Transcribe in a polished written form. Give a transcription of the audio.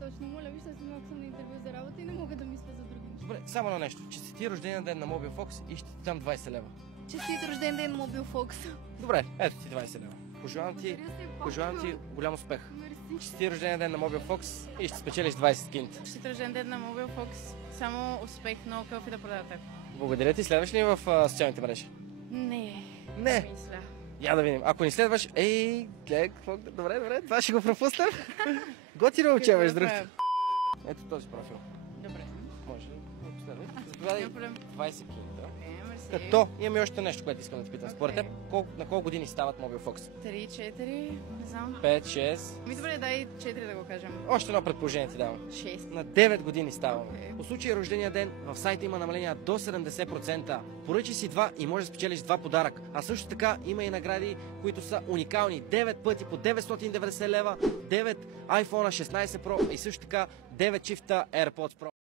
точно. Моля, вижте, аз малко съм на интервю за работа и не мога да мисля за други неща. Добре, само едно нещо. Честити рождения ден на Mobile Fox и ще ти дам 20 лева. Честит рожден ден, Mobile Fox. Добре, ето ти 20 лева. Пожелавам ти голям успех. Мерси. Честити рождения ден на Mobile Fox и ще спечелиш 20 кинта. Честит рожден ден на Mobile Fox. Само успех, много кълфи да продавате. Благодаря ти. Следваш ли в социалните мрежи? Не. Не. Мисля. Я да видим. Ако ни следваш, гледай какво... Добре, това ще го пропуснем. Готино момче, между другото. Ето този профил. Добре. Може ли да последвай? Заповядай Няма проблем. 20 кинта. Мерси. Като имаме още нещо, което искам да ти питам. Според теб, на колко години стават Mobile Fox? 3, 4, не знам. 5, 6... Ми добре, дай 4 да го кажем. Още едно предположение ти давам. 6. На 9 години ставаме. Окей. По случай рождения ден в сайта има намаления до 70%. Поръчи си 2 и можеш да спечелиш 2 подарък. А също така има и награди, които са уникални. 9 пъти по 990 лева, 9 iPhone 16 Pro и също така 9 чифта AirPods Pro.